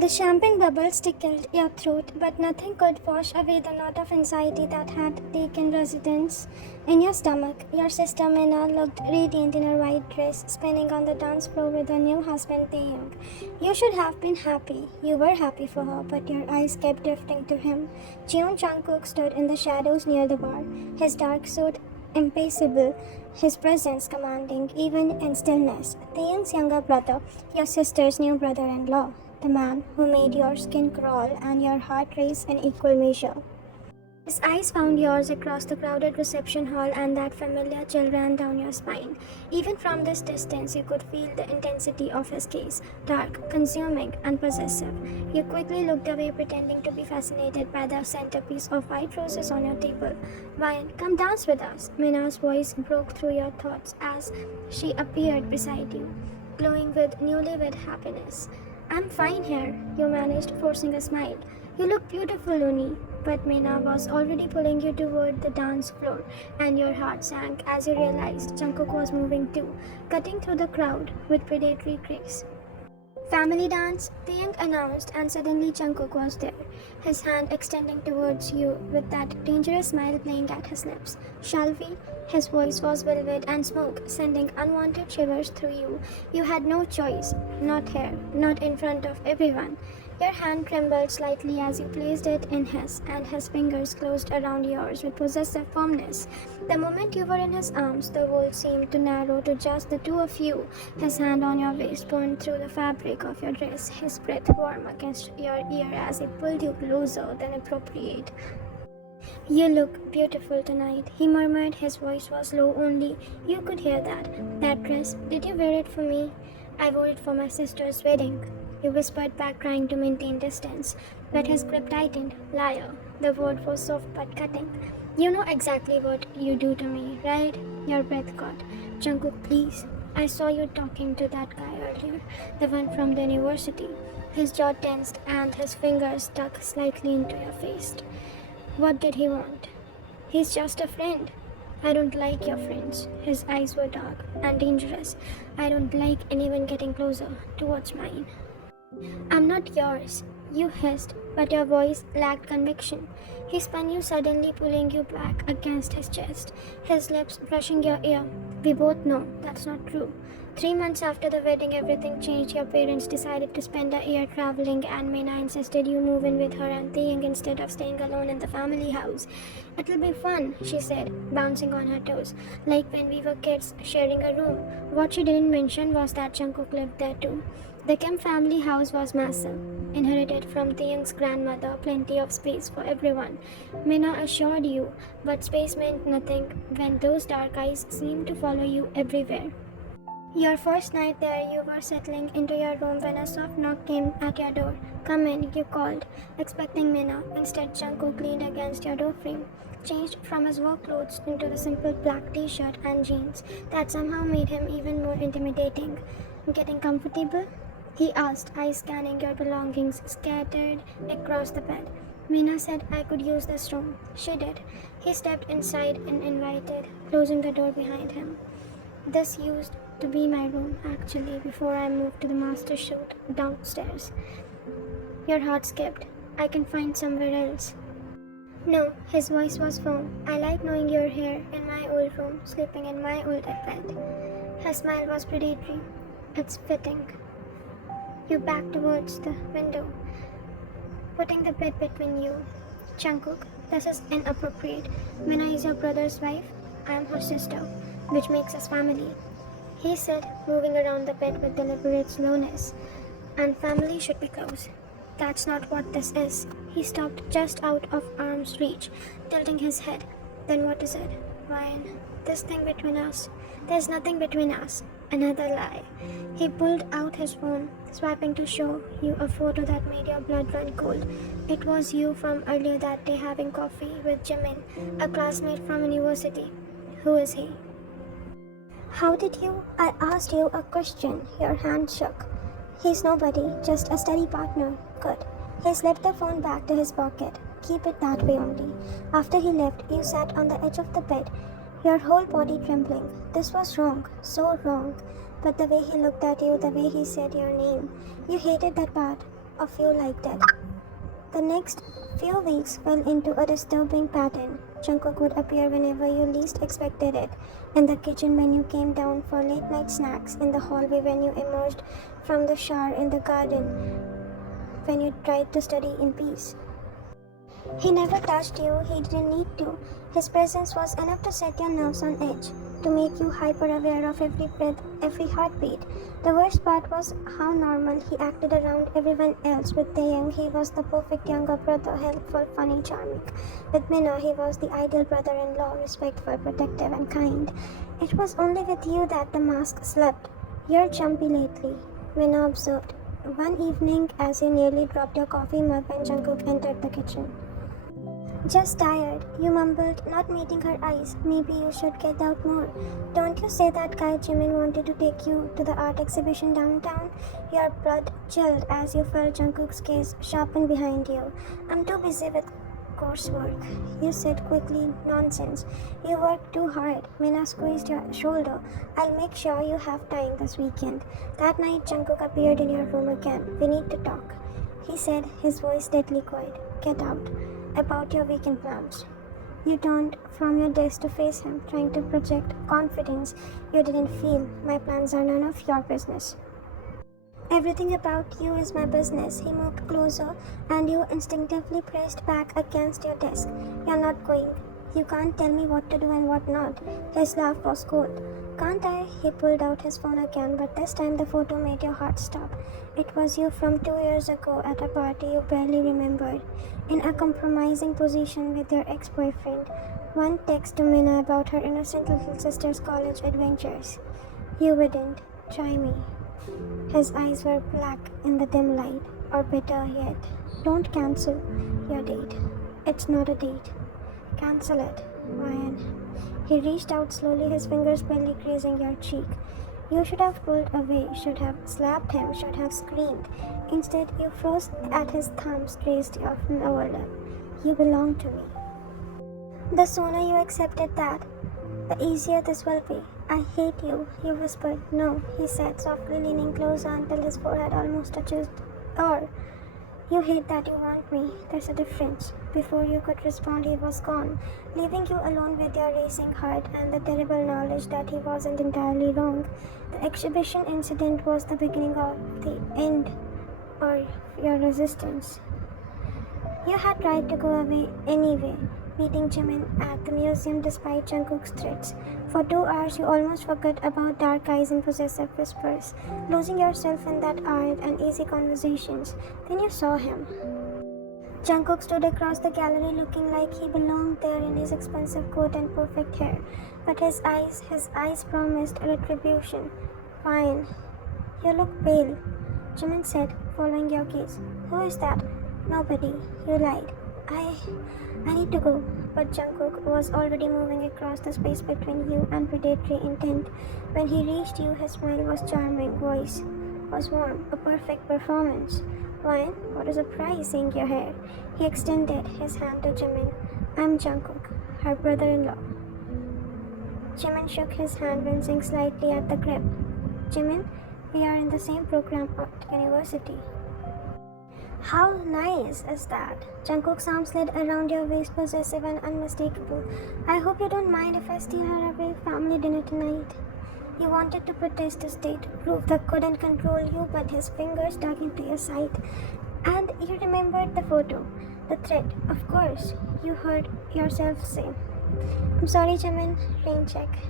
The champagne bubbles tickled your throat, but nothing could wash away the knot of anxiety that had taken residence in your stomach. Your sister Minna looked radiant in her white dress, spinning on the dance floor with her new husband Taeyang. You should have been happy. You were happy for her, but your eyes kept drifting to him. Jeon Jungkook stood in the shadows near the bar, his dark suit impassible, his presence commanding even in stillness. Taeyang's younger brother, your sister's new brother-in-law. The man who made your skin crawl and your heart race in equal measure. His eyes found yours across the crowded reception hall, and that familiar chill ran down your spine. Even from this distance, you could feel the intensity of his gaze, dark, consuming, and possessive. You quickly looked away, pretending to be fascinated by the centerpiece of white roses on your table. Ryan, come dance with us. Mina's voice broke through your thoughts as she appeared beside you, glowing with newlywed happiness. I'm fine here, you managed, forcing a smile. You look beautiful, Looney. But Meena was already pulling you toward the dance floor, and your heart sank as you realized Jungkook was moving too, cutting through the crowd with predatory grace. Family dance, Taeyang announced, and suddenly Jungkook was there, his hand extending towards you with that dangerous smile playing at his lips. Shall we? His voice was velvet and smoke, sending unwanted shivers through you. You had no choice. Not here, not in front of everyone. Your hand trembled slightly as you placed it in his, and his fingers closed around yours with possessive firmness. The moment you were in his arms, the world seemed to narrow to just the two of you. His hand on your waist burned through the fabric of your dress, his breath warm against your ear as he pulled you closer than appropriate. You look beautiful tonight, he murmured. His voice was low, only you could hear that. That dress, did you wear it for me? I wore it for my sister's wedding. You whispered back, trying to maintain distance, but his grip tightened. Liar. The word was soft but cutting. You know exactly what you do to me, right? Your breath caught. Jungkook, please. I saw you talking to that guy earlier, the one from the university. His jaw tensed and his fingers stuck slightly into your face. What did he want? He's just a friend. I don't like your friends. His eyes were dark and dangerous. I don't like anyone getting closer towards mine. I'm not yours, you hissed, but your voice lacked conviction. He spun you, suddenly pulling you back against his chest, his lips brushing your ear. We both know that's not true. 3 months after the wedding, everything changed. Your parents decided to spend a year traveling, and Meena insisted you move in with her and Taeyang instead of staying alone in the family house. It'll be fun, she said, bouncing on her toes, like when we were kids sharing a room. What she didn't mention was that Jungkook lived there too. The Kim family house was massive, inherited from Taeyang's grandmother, plenty of space for everyone. Meena assured you, but space meant nothing when those dark eyes seemed to follow you everywhere. Your first night there, you were settling into your room when a soft knock came at your door. Come in, you called, expecting Meena. Instead, Jungkook leaned against your doorframe, changed from his work clothes into the simple black t-shirt and jeans that somehow made him even more intimidating. Getting comfortable? He asked, eyes scanning your belongings scattered across the bed. Meena said I could use this room. She did. He stepped inside and invited, closing the door behind him. This used to be my room, actually, before I moved to the master suite downstairs. Your heart skipped. I can find somewhere else. No, his voice was firm. I like knowing you're here in my old room, sleeping in my old bed. His smile was predatory. It's fitting. You backed towards the window, putting the bed between you. Jungkook, this is inappropriate. Meena is your brother's wife. I am her sister, which makes us family. He said, moving around the bed with deliberate slowness. And family should be close. That's not what this is. He stopped just out of arm's reach, tilting his head. Then what is it? Ryan, this thing between us. There's nothing between us. Another lie. He pulled out his phone, swiping to show you a photo that made your blood run cold. It was you from earlier that day having coffee with Jimin, a classmate from university. Who is he? How did you? I asked you a question. Your hand shook. He's nobody, just a steady partner. Good. He slipped the phone back to his pocket. Keep it that way only. After he left, you sat on the edge of the bed, your whole body trembling. This was wrong, so wrong. But the way he looked at you, the way he said your name, you hated that part. of you liked it. The next few weeks fell into a disturbing pattern. Jungkook would appear whenever you least expected it. In the kitchen when you came down for late night snacks, in the hallway when you emerged from the shower, in the garden when you tried to study in peace. He never touched you, he didn't need to. His presence was enough to set your nerves on edge, to make you hyper aware of every breath, every heartbeat. The worst part was how normal he acted around everyone else. With Taeyang, he was the perfect younger brother, helpful, funny, charming. With Minna, he was the ideal brother-in-law, respectful, protective, and kind. It was only with you that the mask slipped. "You're jumpy lately," Minna observed one evening as you nearly dropped your coffee mug when Jungkook entered the kitchen. "Just tired," you mumbled, not meeting her eyes. "Maybe you should get out more. Don't you say that guy Jimin wanted to take you to the art exhibition downtown?" Your blood chilled as you felt Jungkook's gaze sharpen behind you. "I'm too busy with coursework," you said quickly. "Nonsense. You work too hard." Mina squeezed your shoulder. "I'll make sure you have time this weekend." That night, Jungkook appeared in your room again. "We need to talk," he said, his voice deadly quiet. "Get out." "About your weekend plans." You turned from your desk to face him, trying to project confidence you didn't feel. "My plans are none of your business." "Everything about you is my business." He moved closer, and you instinctively pressed back against your desk. "You're not going. You can't tell me what to do and what not." His laugh was cold. "Can't I?" He pulled out his phone again, but this time the photo made your heart stop. It was you from 2 years ago at a party you barely remembered, in a compromising position with your ex-boyfriend. One text to Minna about her innocent little sister's college adventures. "You wouldn't try me." His eyes were black in the dim light. "Or better yet, don't cancel your date. It's not a date. Cancel it, Ryan." He reached out slowly, his fingers barely grazing your cheek. You should have pulled away, should have slapped him, should have screamed. Instead, you froze at his thumbs raised off an lower lip. "You belong to me." "The sooner you accepted that, the easier this will be." "I hate you," you whispered. "No," he said, softly leaning closer until his forehead almost touched. "Or, you hate that you want me. There's a difference." Before you could respond, he was gone, leaving you alone with your racing heart and the terrible knowledge that he wasn't entirely wrong. The exhibition incident was the beginning of the end, or your resistance. You had tried to go away anyway, meeting Jimin at the museum despite Jungkook's threats. For 2 hours, you almost forgot about dark eyes and possessive whispers, losing yourself in that art and easy conversations. Then you saw him. Jungkook stood across the gallery looking like he belonged there in his expensive coat and perfect hair. But his eyes promised retribution. "Fine." "You look pale," Jimin said, following your gaze. "Who is that?" "Nobody." You lied. I need to go." But Jungkook was already moving across the space between you and predatory intent. When he reached you, his smile was charming, voice was warm, a perfect performance. "Ryan, what a surprise seeing your hair." He extended his hand to Jimin. "I'm Jungkook, her brother-in-law." Jimin shook his hand, wincing slightly at the grip. "Jimin, we are in the same program at university." "How nice is that?" Jungkook's arm slid around your waist, possessive and unmistakable. "I hope you don't mind if I steal her away family dinner tonight." You wanted to protest the state, prove that couldn't control you, but his fingers dug into your side. And you remembered the photo, the threat, of course, you heard yourself say. "I'm sorry, Jimin." Rain check.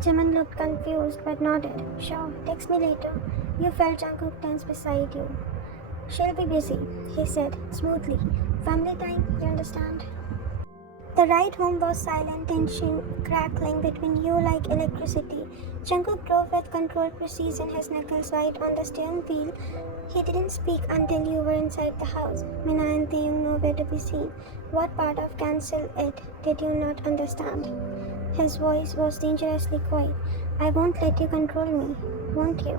Jimin looked confused but nodded. "Sure, text me later." You felt Jungkook tense beside you. "She'll be busy," he said smoothly. "Family time, you understand?" The ride home was silent, tension crackling between you like electricity. Jungkook drove with controlled precision, his knuckles light on the steering wheel. He didn't speak until you were inside the house. Mina and Taeyong nowhere to be seen. What part of cancel it did you not understand? His voice was dangerously quiet. "I won't let you control me, won't you?"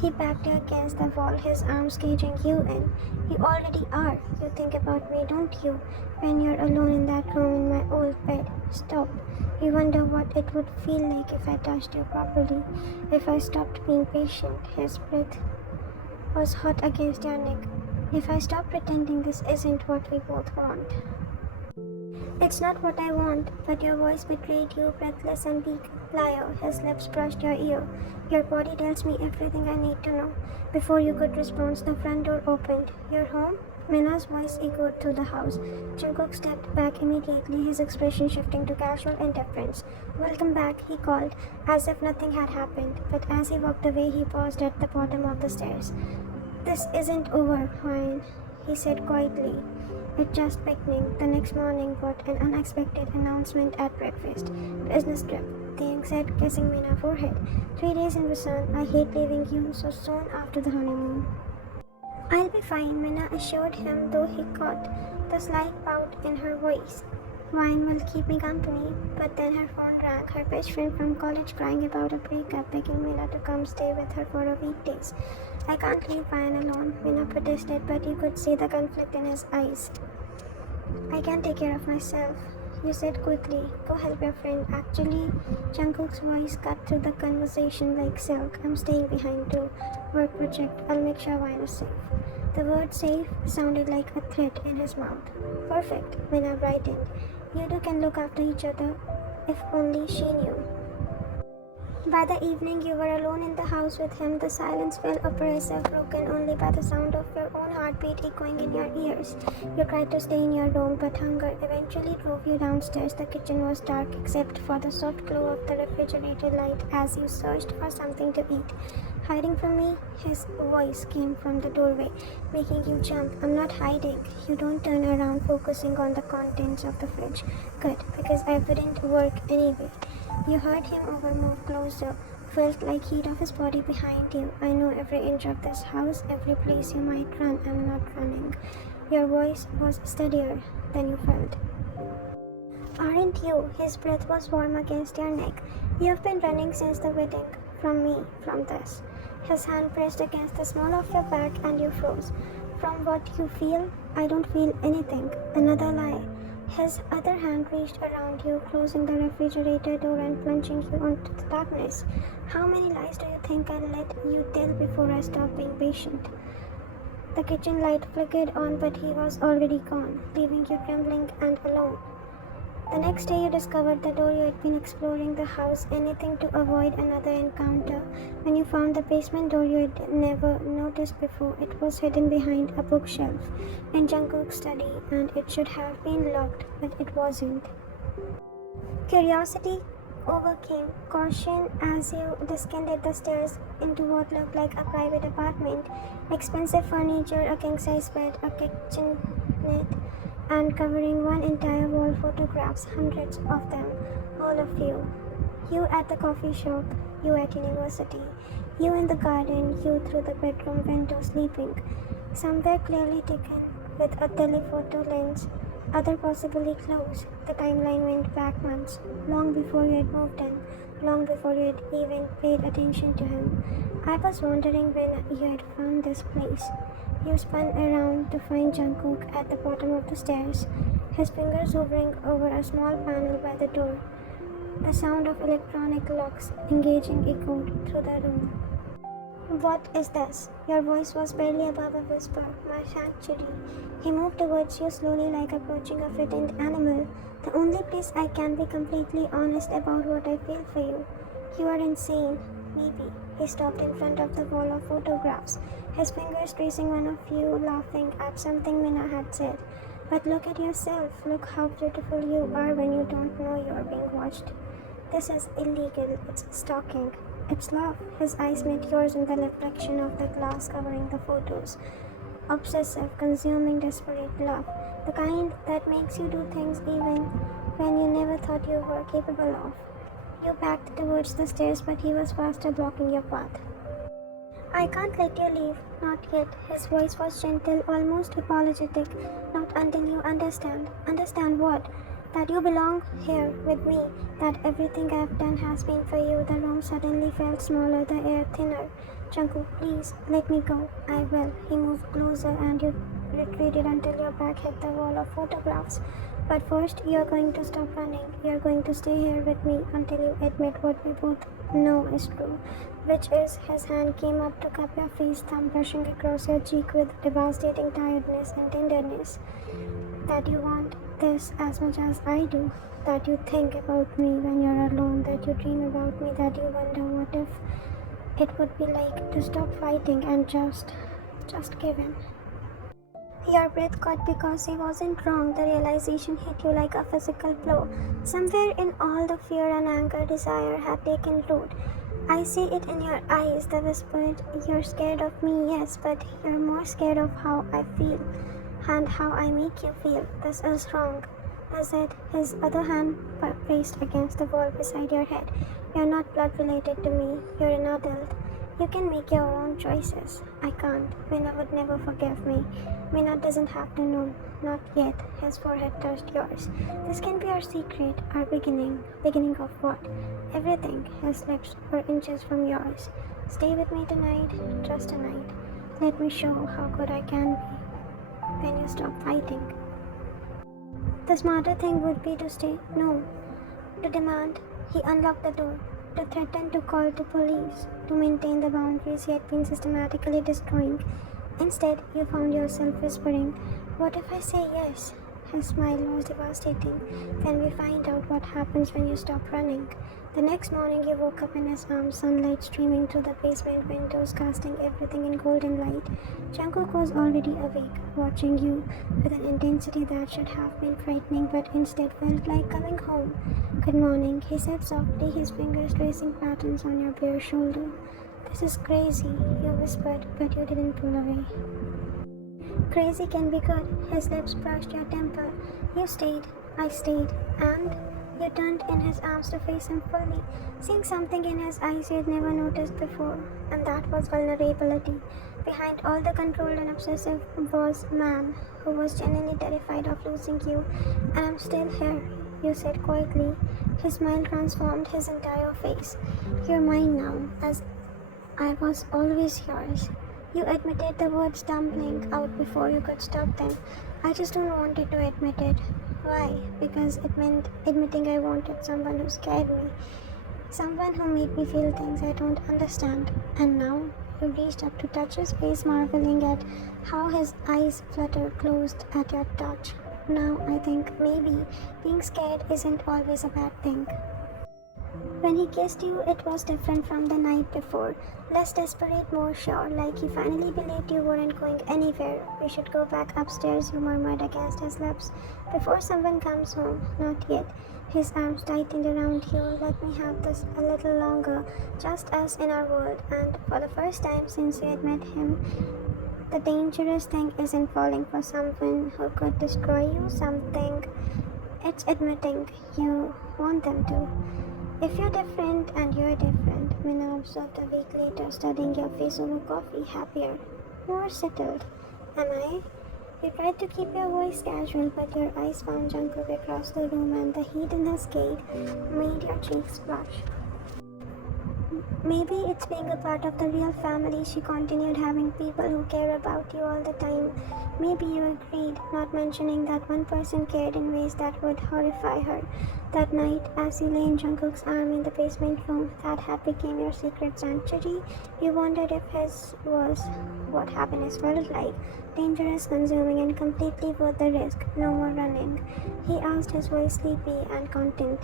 He backed you against the wall, his arms caging you in. "You already are. You think about me, don't you? When you're alone in that room in my old bed. Stop. You wonder what it would feel like if I touched you properly, if I stopped being patient." His breath was hot against your neck. If I stop pretending this isn't what we both want. It's not what I want, but your voice betrayed you, breathless and weak. Liar, his lips brushed your ear. Your body tells me everything I need to know. Before you could respond, the front door opened. You're home? Mina's voice echoed through the house. Jungkook stepped back immediately, his expression shifting to casual indifference. Welcome back, he called, as if nothing had happened. But as he walked away, he paused at the bottom of the stairs. This isn't over, Ryan, he said quietly. It's just beginning. The next morning brought an unexpected announcement at breakfast. Business trip, Taeyang said, kissing Mina's forehead. 3 days in Busan. I hate leaving you so soon after the honeymoon. I'll be fine, Mina assured him, though he caught the slight pout in her voice. Wine will keep me company. But then her phone rang, her best friend from college crying about a breakup, begging Mina to come stay with her for a weekdays. I can't leave Ryan alone, Mina protested, but you could see the conflict in his eyes. I can take care of myself, you said quickly. Go help your friend. Actually, Jungkook's voice cut through the conversation like silk. I'm staying behind too. Work project. I'll make sure Ryan is safe. The word safe sounded like a threat in his mouth. Perfect, Mina brightened. You two can look after each other. If only she knew. By the evening, you were alone in the house with him. The silence felt oppressive, broken only by the sound of your own heartbeat echoing in your ears. You tried to stay in your room, but hunger eventually drove you downstairs. The kitchen was dark except for the soft glow of the refrigerator light as you searched for something to eat. Hiding from me? His voice came from the doorway, making you jump. I'm not hiding. You don't turn around, focusing on the contents of the fridge. Good, because I wouldn't work anyway. You heard him move closer, felt like heat of his body behind you. I know every inch of this house, every place you might run. I'm not running. Your voice was steadier than you felt. Aren't you? His breath was warm against your neck. You've been running since the wedding. From me, from this. His hand pressed against the small of your back and you froze. From what you feel? I don't feel anything. Another lie. His other hand reached around you, closing the refrigerator door and plunging you into the darkness. How many lies do you think I'll let you tell before I stop being patient? The kitchen light flickered on, but he was already gone, leaving you trembling and alone. The next day you discovered the door. You had been exploring the house, anything to avoid another encounter. When you found the basement door you had never noticed before, it was hidden behind a bookshelf in Jungkook's study, and it should have been locked, but it wasn't. Curiosity overcame caution as you descended the stairs into what looked like a private apartment. Expensive furniture, a king-size bed, a kitchenette, and covering one entire wall photographs, hundreds of them, all of you. You at the coffee shop, you at university, you in the garden, you through the bedroom window sleeping. Somewhere clearly taken with a telephoto lens, other possibly close. The timeline went back months, long before you had moved in, long before you had even paid attention to him. I was wondering when you had found this place. You spun around to find Jungkook at the bottom of the stairs, his fingers hovering over a small panel by the door. The sound of electronic locks engaging echoed through the room. What is this? Your voice was barely above a whisper. My sanctuary. He moved towards you slowly like approaching a frightened animal. The only place I can be completely honest about what I feel for you. You are insane. Maybe. He stopped in front of the wall of photographs, his fingers tracing one of you, laughing at something Mina had said. But look at yourself. Look how beautiful you are when you don't know you are being watched. This is illegal. It's stalking. It's love. His eyes met yours in the reflection of the glass covering the photos. Obsessive, consuming, desperate love. The kind that makes you do things even when you never thought you were capable of. You backed towards the stairs, but he was faster, blocking your path. I can't let you leave. Not yet. His voice was gentle, almost apologetic. Not until you understand. Understand what? That you belong here with me. That everything I've done has been for you. The room suddenly felt smaller, the air thinner. Jungkook, please, let me go. I will. He moved closer and you retreated until your back hit the wall of photographs. But first, you're going to stop running. You're going to stay here with me until you admit what we both no is true, which is his hand came up to cup your face, thumb brushing across your cheek with devastating tiredness and tenderness. That you want this as much as I do, that you think about me when you're alone, that you dream about me, that you wonder what if it would be like to stop fighting and just give in. Your breath caught because he wasn't wrong. The realization hit you like a physical blow. Somewhere in all the fear and anger, desire had taken root. I see it in your eyes, they whispered. You're scared of me, yes, but you're more scared of how I feel and how I make you feel. This is wrong. Is it? His other hand pressed against the wall beside your head. You're not blood related to me. You're an adult. You can make your own choices. I can't. Mina would never forgive me. Mina doesn't have to know. Not yet. His forehead touched yours. This can be our secret, our beginning. Beginning of what? Everything. His lips were inches from yours. Stay with me tonight. Just tonight. Let me show how good I can be when you stop fighting. The smarter thing would be to stay. No. To demand. He unlocked the door. To threaten to call to police. To maintain the boundaries he had been systematically destroying. Instead, you found yourself whispering, "What if I say yes?" His smile was devastating. Then we find out what happens when you stop running. The next morning, you woke up in his arms, sunlight streaming through the basement windows, casting everything in golden light. Jungkook was already awake, watching you with an intensity that should have been frightening but instead felt like coming home. "Good morning," he said softly, his fingers tracing patterns on your bare shoulder. "This is crazy," you whispered, but you didn't pull away. "Crazy can be good." His lips brushed your temple. You stayed, I stayed, and you turned in his arms to face him fully, seeing something in his eyes you'd never noticed before, and that was vulnerability. Behind all the controlled and obsessive was a man who was genuinely terrified of losing you. "And I'm still here," you said quietly. His smile transformed his entire face. "You're mine now, as I was always yours." You admitted the words stumbling out before you could stop them. "I just don't want it to admit it." Why? Because it meant admitting I wanted someone who scared me. Someone who made me feel things I don't understand. And now you reached up to touch his face, marveling at how his eyes fluttered closed at your touch. Now I think maybe being scared isn't always a bad thing. When he kissed you, it was different from the night before. Less desperate, more sure, like he finally believed you weren't going anywhere. "We should go back upstairs," you murmured against his lips. "Before someone comes home." "Not yet." His arms tightened around you. "Let me have this a little longer, just us in our world." And for the first time since you had met him, the dangerous thing isn't falling for someone who could destroy you, it's admitting you want them to. "If you're different and you're different," Mina observed a week later, studying your face over coffee, happier, more settled. "Am I?" You tried to keep your voice casual, but your eyes found Jungkook across the room and the heat in his gaze made your cheeks flush. "Maybe it's being a part of the real family," she continued, "having people who care about you all the time." Maybe you agreed, not mentioning that one person cared in ways that would horrify her. That night, as you lay in Jungkook's arm in the basement room that had become your secret sanctuary, you wondered if his was what happiness felt like. Dangerous, consuming, and completely worth the risk. "No more running?" he asked, his voice sleepy and content.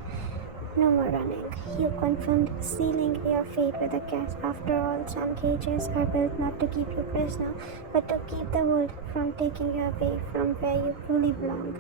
"No more running." You confirmed, sealing your fate with a kiss. After all, some cages are built not to keep you prisoner, but to keep the world from taking you away from where you truly belong.